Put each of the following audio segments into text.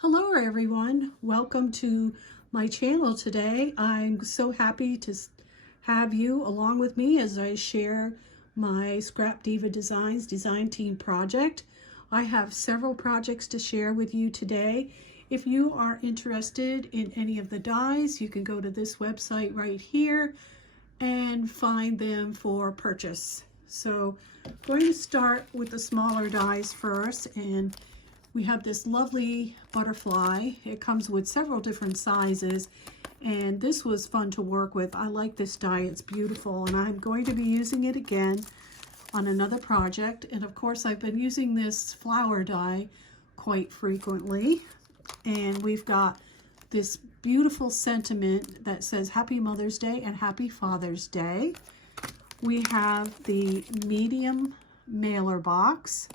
Hello everyone, welcome to my channel today. I'm so happy to have you along with me as I share my Scrapdiva Designs design team project. I have several projects to share with you today. If you are interested in any of the dies, you can go to this website right here and find them for purchase. So I'm going to start with the smaller dies first, and we have this lovely butterfly. It comes with several different sizes, and this was fun to work with. I like this die, it's beautiful, and I'm going to be using it again on another project. And of course, I've been using this flower die quite frequently, and we've got this beautiful sentiment that says Happy Mother's Day and Happy Father's Day. We have the medium mailer box,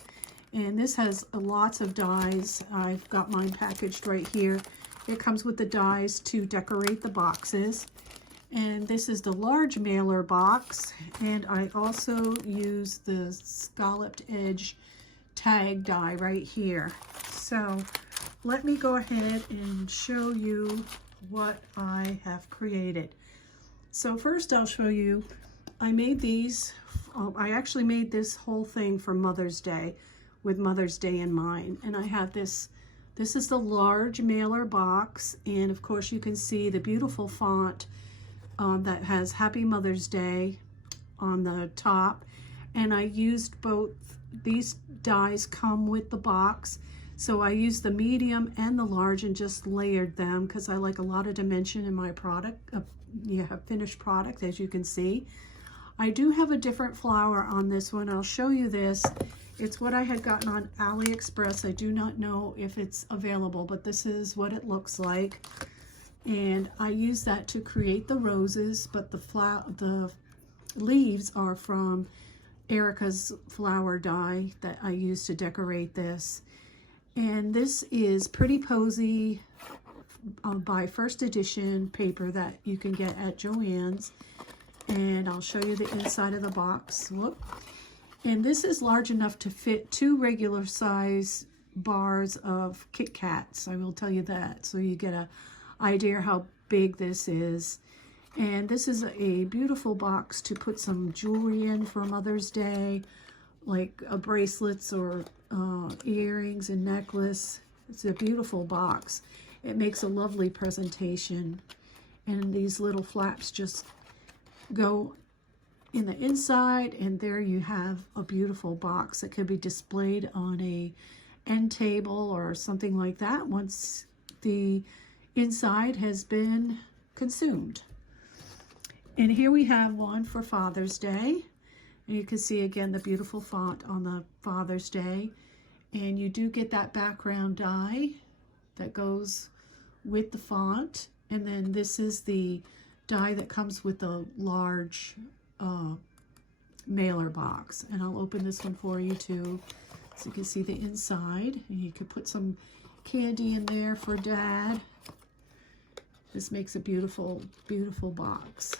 and this has lots of dies. I've got mine packaged right here. It comes with the dies to decorate the boxes. And this is the large mailer box, and I also use the scalloped edge tag die right here. So let me go ahead and show you what I have created. So first I'll show you, I made these, I actually made this whole thing for Mother's Day, with Mother's Day in mind. And I have this is the large mailer box, and of course you can see the beautiful font that has Happy Mother's Day on the top. And I used both, these dies come with the box, so I used the medium and the large and just layered them because I like a lot of dimension in my product, finished product, as you can see. I do have a different flower on this one. I'll show you this. It's what I had gotten on AliExpress. I do not know if it's available, but this is what it looks like. And I use that to create the roses, but the leaves are from Erica's flower die that I use to decorate this. And this is Pretty Posy by First Edition paper that you can get at Joann's. And I'll show you the inside of the box. Look. And this is large enough to fit 2 regular size bars of Kit Kats. I will tell you that, so you get an idea how big this is. And this is a beautiful box to put some jewelry in for Mother's Day, like bracelets or earrings and necklace. It's a beautiful box. It makes a lovely presentation. And these little flaps just go in the inside, and there you have a beautiful box that could be displayed on a end table or something like that once the inside has been consumed. And here we have one for Father's Day, and you can see again the beautiful font on the Father's Day. And you do get that background die that goes with the font. And then this is the die that comes with the large mailer box, and I'll open this one for you too, so you can see the inside. And you could put some candy in there for Dad. This makes a beautiful, beautiful box.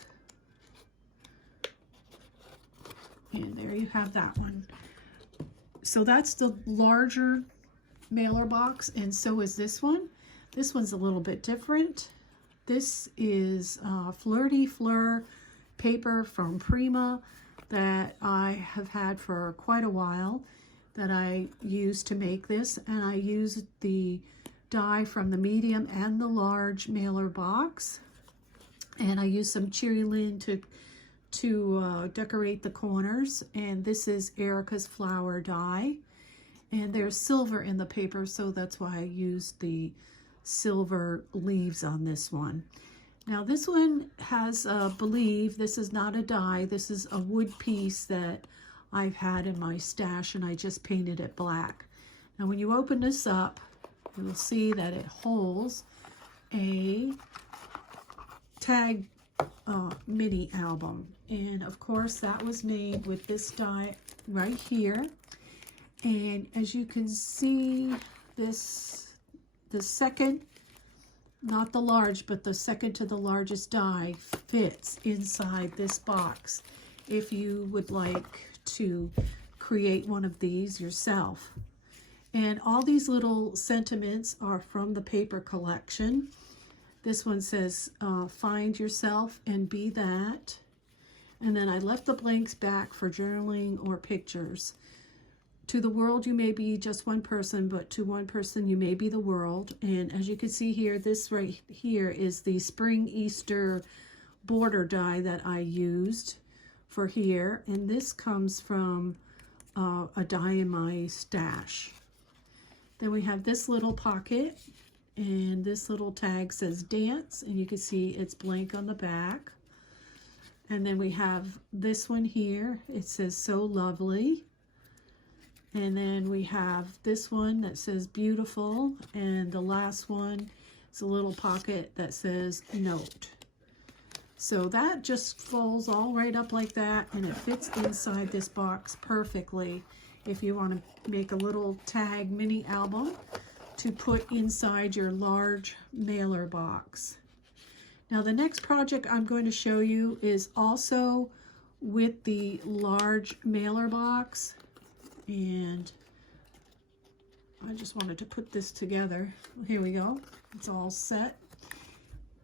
And there you have that one. So that's the larger mailer box, and so is this one. This one's a little bit different. This is Flirty Fleur paper from Prima that I have had for quite a while that I used to make this, and I used the die from the medium and the large mailer box, and I used some Cheerylin to decorate the corners. And this is Erica's flower die, and there's silver in the paper, so that's why I used the silver leaves on this one. Now this one has, believe this is not a die, this is a wood piece that I've had in my stash, and I just painted it black. Now when you open this up, you'll see that it holds a tag mini album. And of course that was made with this die right here. And as you can see, this, the second, not the large, but the second to the largest die fits inside this box if you would like to create one of these yourself. And all these little sentiments are from the paper collection. This one says, find yourself and be that. And then I left the blanks back for journaling or pictures. To the world, you may be just one person, but to one person, you may be the world. And as you can see here, this right here is the Spring Easter border die that I used for here. And this comes from a die in my stash. Then we have this little pocket, and this little tag says dance, and you can see it's blank on the back. And then we have this one here. It says so lovely. And then we have this one that says beautiful. And the last one is a little pocket that says note. So that just folds all right up like that, and it fits inside this box perfectly if you want to make a little tag mini album to put inside your large mailer box. Now the next project I'm going to show you is also with the large mailer box. And I just wanted to put this together. Here we go. It's all set.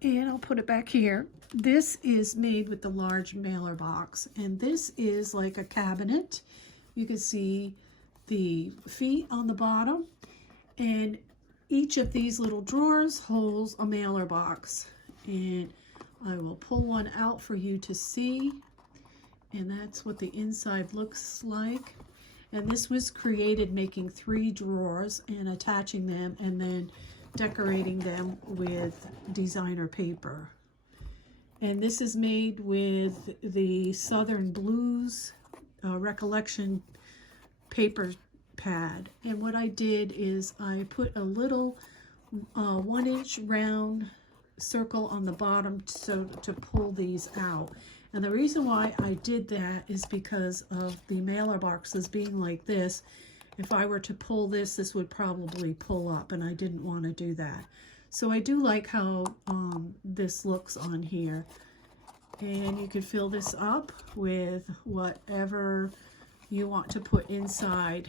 And I'll put it back here. This is made with the large mailer box. And this is like a cabinet. You can see the feet on the bottom. And each of these little drawers holds a mailer box. And I will pull one out for you to see. And that's what the inside looks like. And this was created making 3 drawers and attaching them and then decorating them with designer paper. And this is made with the Southern Blues Recollection paper pad. And what I did is I put a little 1-inch round circle on the bottom so to pull these out. And the reason why I did that is because of the mailer boxes being like this. If I were to pull this, this would probably pull up, and I didn't want to do that. So I do like how this looks on here. And you can fill this up with whatever you want to put inside.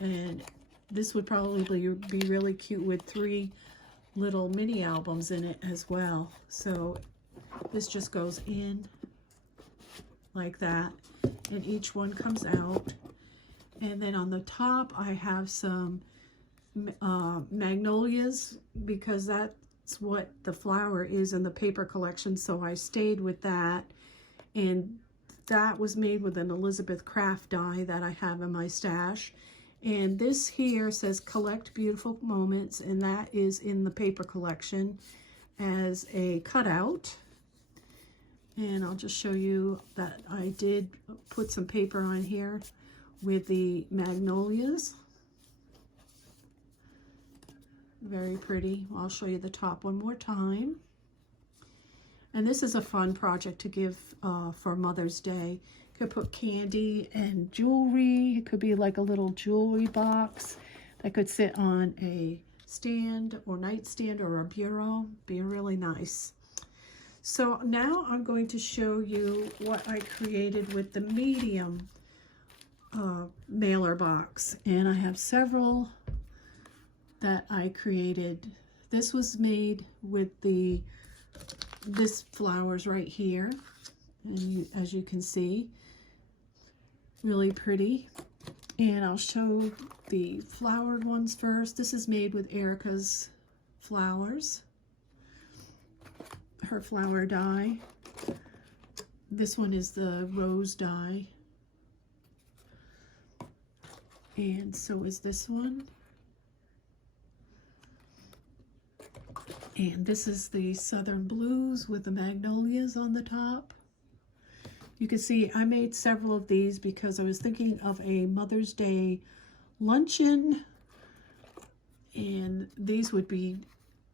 And this would probably be really cute with 3 little mini albums in it as well. So this just goes in like that, and each one comes out. And then on the top I have some magnolias, because that's what the flower is in the paper collection, so I stayed with that. And that was made with an Elizabeth Craft die that I have in my stash. And this here says collect beautiful moments, and that is in the paper collection as a cutout. And I'll just show you that I did put some paper on here with the magnolias. Very pretty. I'll show you the top one more time. And this is a fun project to give for Mother's Day. You could put candy and jewelry. It could be like a little jewelry box that could sit on a stand or nightstand or a bureau. Be really nice. So now I'm going to show you what I created with the medium mailer box. And I have several that I created. This was made with this flowers right here. And as you can see, really pretty. And I'll show the flowered ones first. This is made with Erica's flowers, her flower die. This one is the rose die, and so is this one. And this is the Southern Blues with the magnolias on the top. You can see I made several of these because I was thinking of a Mother's Day luncheon, and these would be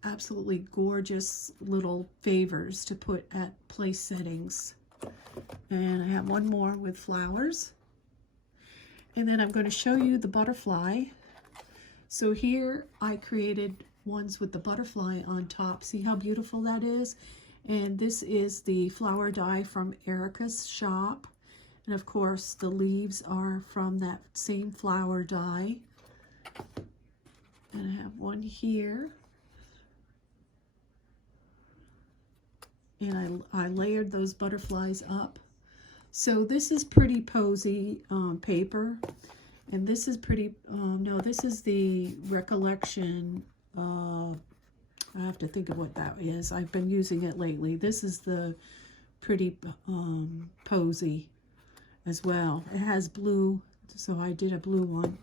absolutely gorgeous little favors to put at place settings. And I have one more with flowers. And then I'm going to show you the butterfly. So here I created ones with the butterfly on top. See how beautiful that is? And this is the flower die from Erica's shop. And of course the leaves are from that same flower die. And I have one here. And I layered those butterflies up. So this is Pretty Posy paper. And this is no, this is the Recollection. I have to think of what that is. I've been using it lately. This is the Pretty Posy as well. It has blue, so I did a blue one.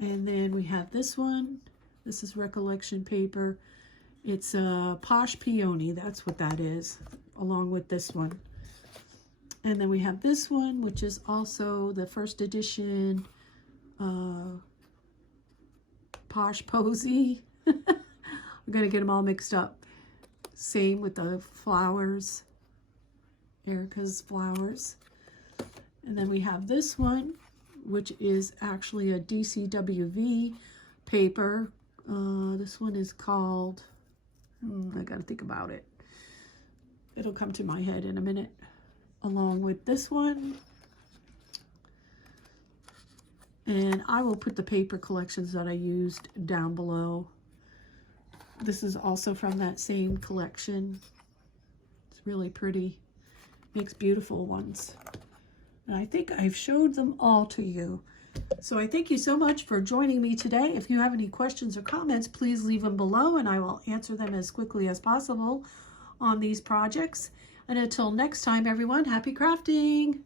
And then we have this one. This is Recollection paper. It's a Plush Peony, that's what that is, along with this one. And then we have this one, which is also the first edition Posh Posy. I'm going to get them all mixed up. Same with the flowers, Erica's flowers. And then we have this one, which is actually a DCWV paper. This one is called, I got to think about it. It'll come to my head in a minute. Along with this one. And I will put the paper collections that I used down below. This is also from that same collection. It's really pretty. Makes beautiful ones. And I think I've showed them all to you. So I thank you so much for joining me today. If you have any questions or comments, please leave them below and I will answer them as quickly as possible on these projects. And until next time, everyone, happy crafting!